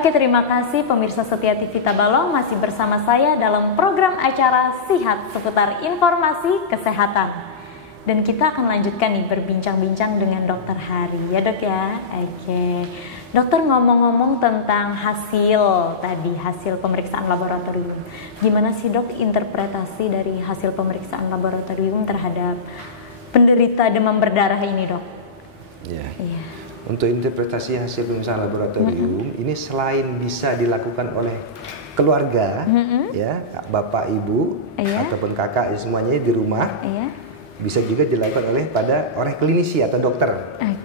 Oke, terima kasih pemirsa setia TV Tabalong, masih bersama saya dalam program acara Sihat seputar informasi kesehatan. Dan kita akan lanjutkan nih berbincang-bincang dengan Dokter Hari, ya dok ya. Oke, dokter, ngomong-ngomong tentang hasil tadi, hasil pemeriksaan laboratorium. Gimana sih dok interpretasi dari hasil pemeriksaan laboratorium terhadap penderita demam berdarah ini dok? Ya. Iya. Untuk interpretasi hasil pemeriksaan laboratorium ini selain bisa dilakukan oleh keluarga, ya, bapak, ibu, ataupun kakak, semuanya di rumah, bisa juga dilakukan oleh klinisi atau dokter,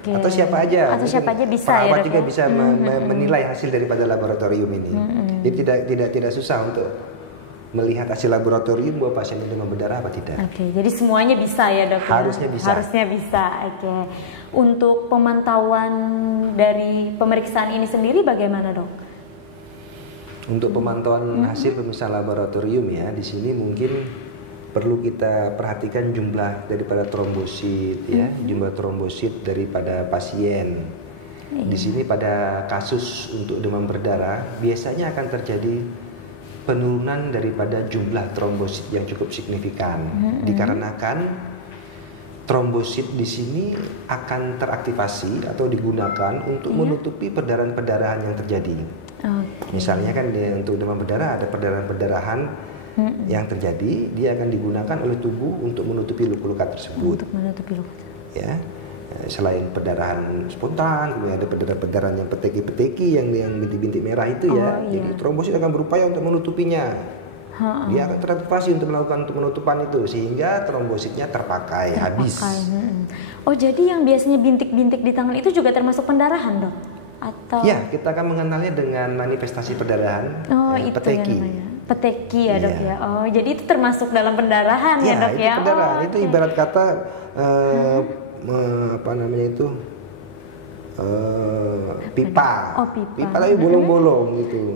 atau siapa aja. Atau siapa aja bisa. Perawat ya, juga bisa menilai hasil daripada laboratorium ini. Jadi tidak susah untuk melihat hasil laboratorium bahwa pasien itu demam berdarah apa tidak. Jadi semuanya bisa ya dok? Harusnya bisa. Harusnya bisa. Untuk pemantauan dari pemeriksaan ini sendiri bagaimana dok? Untuk pemantauan hasil pemeriksaan laboratorium ya, di sini mungkin perlu kita perhatikan jumlah daripada trombosit ya, jumlah trombosit daripada pasien. Di sini pada kasus untuk demam berdarah biasanya akan terjadi penurunan daripada jumlah trombosit yang cukup signifikan, dikarenakan trombosit di sini akan teraktivasi atau digunakan untuk menutupi perdarahan-perdarahan yang terjadi. Misalnya kan untuk demam berdarah ada perdarahan-perdarahan yang terjadi, dia akan digunakan oleh tubuh untuk menutupi luka-luka tersebut. Untuk menutupi luka. Ya, selain perdarahan spontan, kemudian ada perdarahan yang peteki-peteki yang bintik-bintik merah itu ya. Jadi trombosit akan berupaya untuk menutupinya. Dia akan teraktivasi untuk melakukan penutupan itu sehingga trombositnya terpakai habis. Oh, jadi yang biasanya bintik-bintik di tangan itu juga termasuk pendarahan dok? Atau? Ya, kita akan mengenalnya dengan manifestasi perdarahan. Itu peteki. Peteki ya dok ya. Oh, jadi itu termasuk dalam pendarahan ya dok ya? Itu pendarahan. Itu ibarat kata apa namanya itu? Pipa. Pipa tapi bolong-bolong gitu.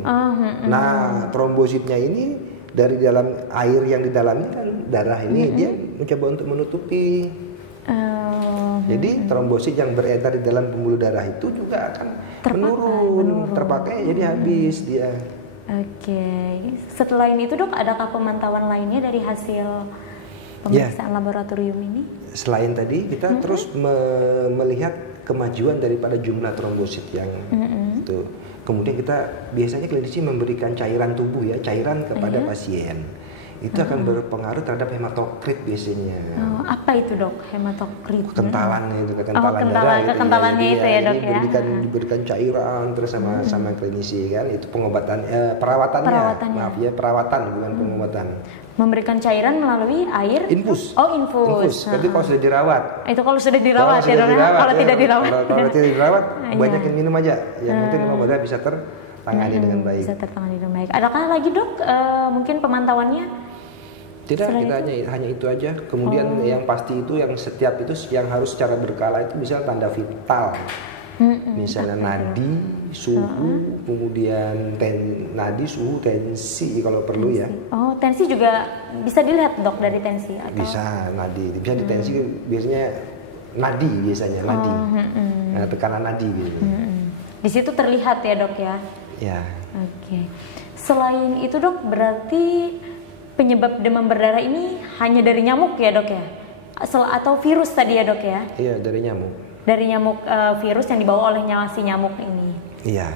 Nah, trombositnya ini dari dalam air yang di dalamnya kan darah ini dia mencoba untuk menutupi. Jadi trombosit yang beredar di dalam pembuluh darah itu juga akan menurun, terpakai jadi habis dia. Setelah ini dok, adakah pemantauan lainnya dari hasil pemeriksaan laboratorium ini? Selain tadi kita terus melihat kemajuan daripada jumlah trombosit yang itu. Kemudian kita biasanya klinisi memberikan cairan tubuh ya, cairan kepada pasien. Itu akan berpengaruh terhadap hematokrit biasanya. Apa itu dok, hematokrit? Kentalannya itu, kentalan darah gitu. Kentalannya itu ya dok ya. Diberikan cairan terus sama klinisi kan, itu pengobatan, perawatannya. Maaf ya, perawatan bukan pengobatan. Memberikan cairan melalui air? Infus. Infus. Itu kalau sudah dirawat. Itu kalau sudah dirawat ya dok. Kalau tidak dirawat. Kalau tidak dirawat, banyakin minum aja. Yang penting demam berdarah bisa tertangani dengan baik. Bisa tertangani dengan baik. Adakah lagi dok mungkin pemantauannya? Tidak, kita hanya itu aja. Kemudian yang pasti itu yang setiap itu yang harus secara berkala itu misalnya tanda vital. Misalnya nadi, suhu, kemudian nadi, suhu, tensi kalau perlu ya. Tensi juga bisa dilihat dok dari tensi? Atau? Bisa, nadi. Bisa di tensi biasanya nadi biasanya, nadi. Nah, tekanan nadi gitu. Di situ terlihat ya dok ya? Ya. Selain itu dok, berarti penyebab demam berdarah ini hanya dari nyamuk ya dok ya? Atau virus tadi ya dok ya? Iya, dari nyamuk. Dari nyamuk, virus yang dibawa oleh si nyamuk ini. Iya.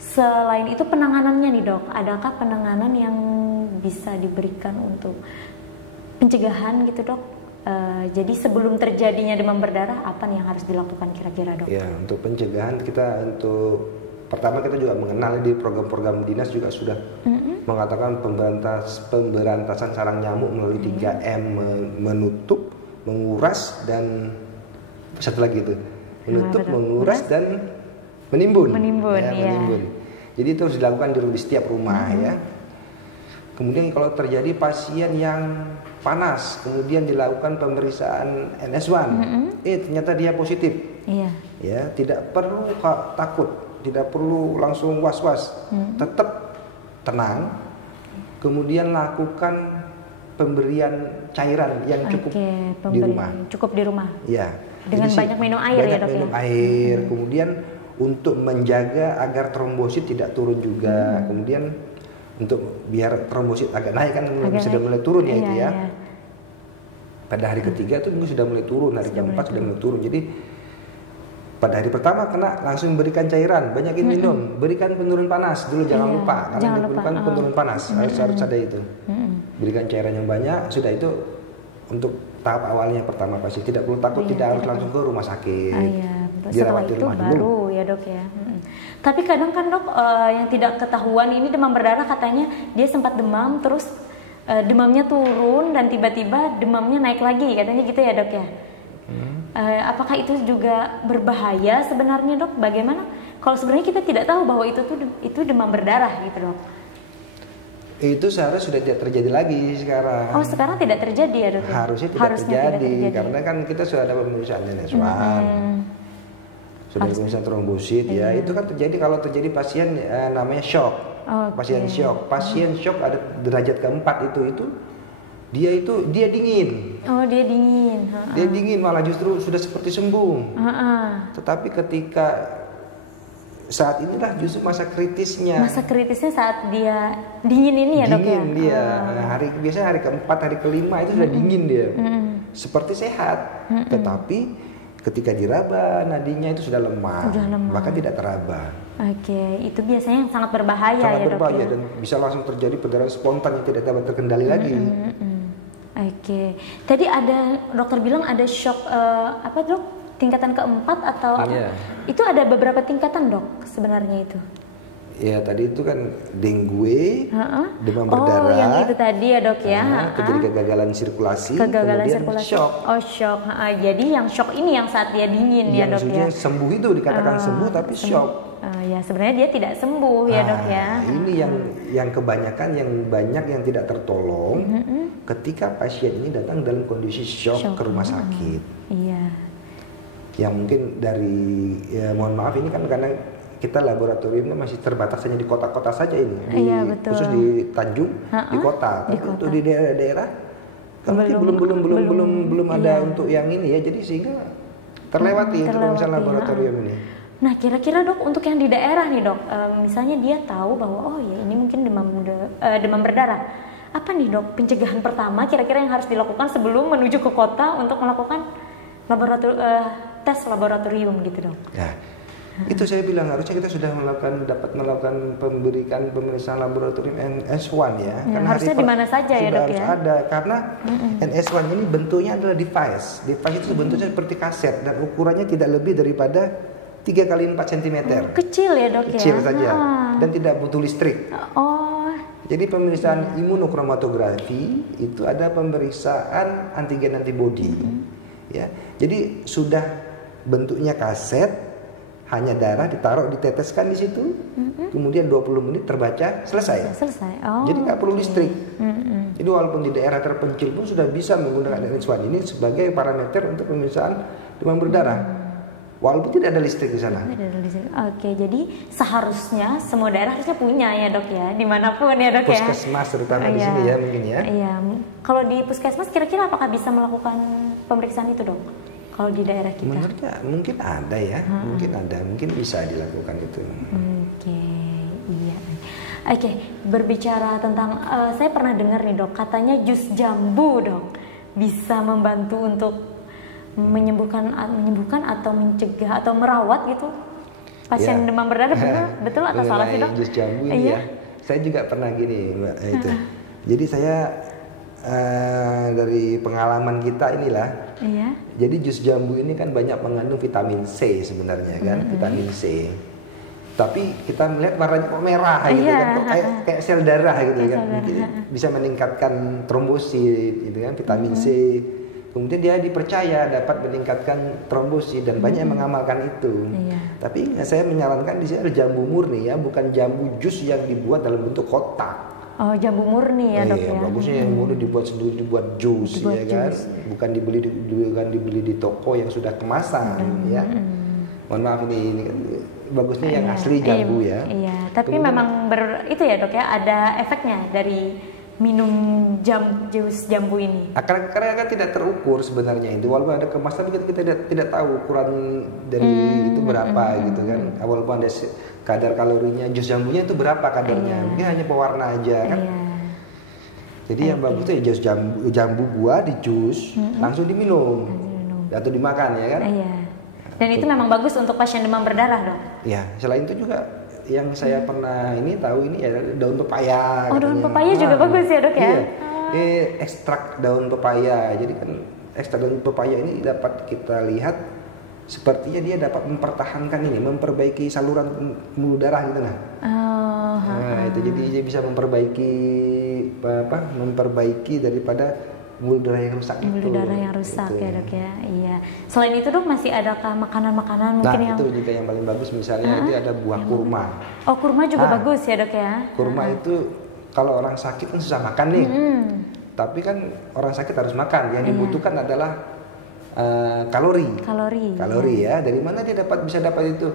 Selain itu penanganannya nih dok, adakah penanganan yang bisa diberikan untuk pencegahan gitu dok? Jadi sebelum terjadinya demam berdarah, apa nih yang harus dilakukan kira-kira dok? Ya, untuk pencegahan pertama kita juga mengenal di program-program dinas juga sudah mengatakan pemberantasan sarang nyamuk melalui 3M, menutup, menguras, dan satu lagi itu menutup, menguras, dan menimbun. Menimbun. Jadi itu harus dilakukan di setiap rumah ya. Kemudian kalau terjadi pasien yang panas, kemudian dilakukan pemeriksaan NS1, ternyata dia positif. Ya, tidak perlu takut, tidak perlu langsung was-was, tetap tenang. Kemudian lakukan pemberian cairan yang cukup di rumah. Cukup di rumah. Ya. Dengan banyak minum air ya dok ya. Minum air, kemudian untuk menjaga agar trombosit tidak turun juga. Kemudian untuk biar trombosit agak naik kan sudah mulai turun ya itu ya. Pada hari ketiga itu sudah mulai turun, hari keempat sudah mulai turun. Jadi pada hari pertama kena langsung berikan cairan, banyakin minum, berikan penurun panas dulu, jangan lupa karena diperlukan penurun panas, harus ada itu. Berikan cairan yang banyak, sudah itu untuk tahap awalnya pertama pasti tidak perlu takut, tidak harus langsung ke rumah sakit. Setelah itu baru ya dok ya. Tapi kadang kan dok yang tidak ketahuan ini demam berdarah, katanya dia sempat demam terus demamnya turun dan tiba-tiba demamnya naik lagi, katanya gitu ya dok ya. Apakah itu juga berbahaya sebenarnya dok? Bagaimana kalau sebenarnya kita tidak tahu bahwa itu demam berdarah gitu dok? Itu seharusnya sudah tidak terjadi lagi sekarang. Oh, sekarang tidak terjadi ya dok? Harusnya tidak terjadi karena kan kita sudah ada pemeriksaan NS1, sudah pemeriksaan trombosit ya. Itu kan terjadi kalau terjadi pasien namanya shock. Pasien shock ada derajat keempat itu dia dingin. Oh, dia dingin. Dia dingin, malah justru sudah seperti sembuh. Tetapi ketika saat inilah justru masa kritisnya. Masa kritisnya saat dia dingin ini ya dok ya? Dingin dia. Biasanya hari keempat, hari kelima itu sudah dingin dia. Seperti sehat. Tetapi ketika diraba nadinya itu sudah lemah. Bahkan tidak teraba. Oke, itu biasanya yang sangat berbahaya sangat ya berbahaya dok ya? Dan bisa langsung terjadi perdarahan spontan yang tidak dapat terkendali lagi. Oke, tadi ada dokter bilang ada shock apa dok? Tingkatan keempat atau itu ada beberapa tingkatan dok sebenarnya itu? Ya tadi itu kan dengue, demam berdarah. Oh yang itu tadi ya dok ya? Terjadi kegagalan sirkulasi, kemudian shock. Oh shock, jadi yang shock ini yang saat dia dingin ya dok ya? Yang sembuh itu dikatakan sembuh tapi shock. Ya sebenarnya dia tidak sembuh ya dok ya? Ini yang kebanyakan banyak yang tidak tertolong ketika pasien ini datang dalam kondisi shock ke rumah sakit. Iya. Yang mungkin dari mohon maaf ini kan karena kita laboratoriumnya masih terbatas hanya di kota-kota saja ini, khusus di Tanjung, di kota. Tapi untuk di daerah-daerah kan belum ada untuk yang ini ya, jadi sehingga terlewati untuk misalnya laboratorium ini. Nah kira-kira dok untuk yang di daerah nih dok, misalnya dia tahu bahwa oh ya ini mungkin demam berdarah, apa nih dok pencegahan pertama kira-kira yang harus dilakukan sebelum menuju ke kota untuk melakukan tes laboratorium gitu dok? Ya, itu saya bilang harusnya kita sudah dapat melakukan pemeriksaan laboratorium NS1 ya. Karena harusnya di mana saja ya dok ya? Ada karena NS1 ini bentuknya adalah device. Device itu bentuknya seperti kaset dan ukurannya tidak lebih daripada 3 x 4 cm. Kecil ya dok ya? Kecil saja dan tidak butuh listrik. Jadi pemeriksaan imunokromatografi itu ada pemeriksaan antigen antibody. Ya, jadi sudah bentuknya kaset, hanya darah ditaruh, diteteskan di situ, kemudian 20 menit terbaca, selesai. Jadi nggak perlu listrik. Jadi walaupun di daerah terpencil pun sudah bisa menggunakan NS1 ini sebagai parameter untuk pemeriksaan demam berdarah, walaupun tidak ada listrik di sana. Oke, jadi seharusnya semua daerah harusnya punya ya dok ya, dimanapun ya dok ya. Puskesmas terutama di sini ya mungkin ya. Iya, kalau di puskesmas kira-kira apakah bisa melakukan pemeriksaan itu dok? Kalau di daerah kita? Menurutnya mungkin ada ya, mungkin bisa dilakukan itu. Oke, iya. Oke, berbicara tentang, saya pernah dengar nih dok, katanya jus jambu dok bisa membantu untuk menyembuhkan atau mencegah atau merawat gitu pasien demam berdarah, betul atau salah sih dok? Jus jambu ini ya, saya juga pernah gini mbak itu. Jadi saya dari pengalaman kita inilah. Jadi jus jambu ini kan banyak mengandung vitamin C sebenarnya kan, vitamin C. Tapi kita melihat warnanya kok merah gitu kan, kok kayak sel darah gitu kan. Bisa meningkatkan trombosit gitu kan, vitamin C. Kemudian dia dipercaya dapat meningkatkan trombosit dan banyak yang mengamalkan itu. Tapi saya menyarankan di sini ada jambu murni ya, bukan jambu jus yang dibuat dalam bentuk kotak. Oh, jambu murni ya dok ya. Bagusnya yang murni dibuat sendiri, dibuat jus ya kan. Bukan dibeli di toko yang sudah kemasan ya. Mohon maaf ini kan bagusnya yang asli jambu ya. Iya, tapi kemudian, memang itu ya dok ya, ada efeknya dari minum jus jambu ini? Karena kan tidak terukur sebenarnya itu, walaupun ada kemasan tapi kita tidak tahu ukuran dari itu berapa gitu kan. Walaupun ada kadar kalorinya, jus jambunya itu berapa kadarnya, mungkin hanya pewarna aja kan. Jadi yang bagus itu jus jambu buah di jus langsung diminum atau dimakan ya kan. Dan itu memang bagus untuk pasien demam berdarah, Dok? Ya, selain itu juga yang saya pernah tahu ini ya daun pepaya. Oh, daun pepaya juga bagus ya, Dok ya? Iya. Ekstrak daun pepaya. Jadi kan ekstrak daun pepaya ini dapat kita lihat sepertinya dia dapat mempertahankan ini, memperbaiki saluran pembuluh darah gitu nah. Itu jadi dia bisa memperbaiki daripada pembuluh darah yang rusak itu. Pembuluh darah yang rusak gitu, ya Dok ya. Iya. Selain itu, Dok, masih adakah makanan-makanan mungkin yang itu juga yang paling bagus, misalnya itu ada buah kurma. Oh, kurma juga bagus ya, Dok ya. Kurma itu kalau orang sakit kan susah makan nih. Tapi kan orang sakit harus makan. Yang dibutuhkan adalah kalori. Kalori ya. Dari mana dia bisa dapat itu?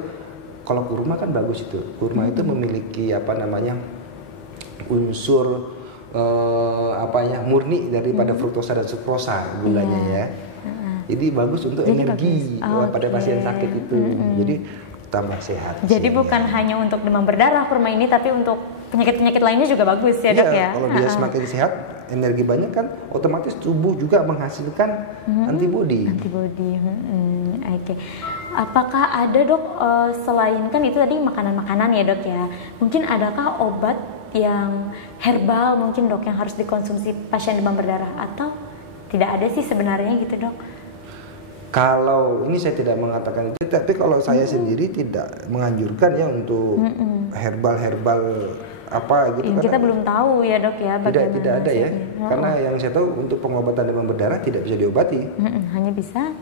Kalau kurma kan bagus itu. Kurma itu memiliki unsur murni daripada fruktosa dan sukrosa gulanya ya. Jadi bagus untuk energi pada pasien sakit itu. Jadi tambah sehat. Jadi bukan hanya untuk demam berdarah kurma ini, tapi untuk penyakit-penyakit lainnya juga bagus ya, Dok ya. Kalau dia semakin sehat, energi banyak kan, otomatis tubuh juga menghasilkan antibodi. Oke. Apakah ada, Dok, selain kan itu tadi makanan-makanan ya, Dok ya? Mungkin adakah obat yang herbal mungkin, Dok, yang harus dikonsumsi pasien demam berdarah, atau tidak ada sih sebenarnya gitu, Dok? Kalau ini saya tidak mengatakan itu, tapi kalau saya sendiri tidak menganjurkan ya untuk herbal apa gitu. Kita belum tahu ya, Dok ya, bagaimana. Tidak ada ya, karena yang saya tahu untuk pengobatan demam berdarah tidak bisa diobati. Hanya bisa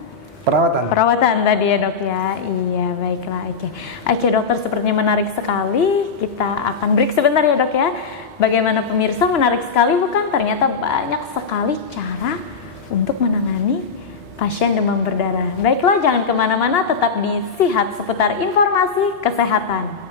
perawatan tadi ya, Dok ya. Iya, baiklah. Oke, dokter, sepertinya menarik sekali. Kita akan break sebentar ya, Dok ya. Bagaimana pemirsa, menarik sekali bukan? Ternyata banyak sekali cara untuk menangani pasien demam berdarah. Baiklah, jangan kemana-mana, tetap di Sihat seputar informasi kesehatan.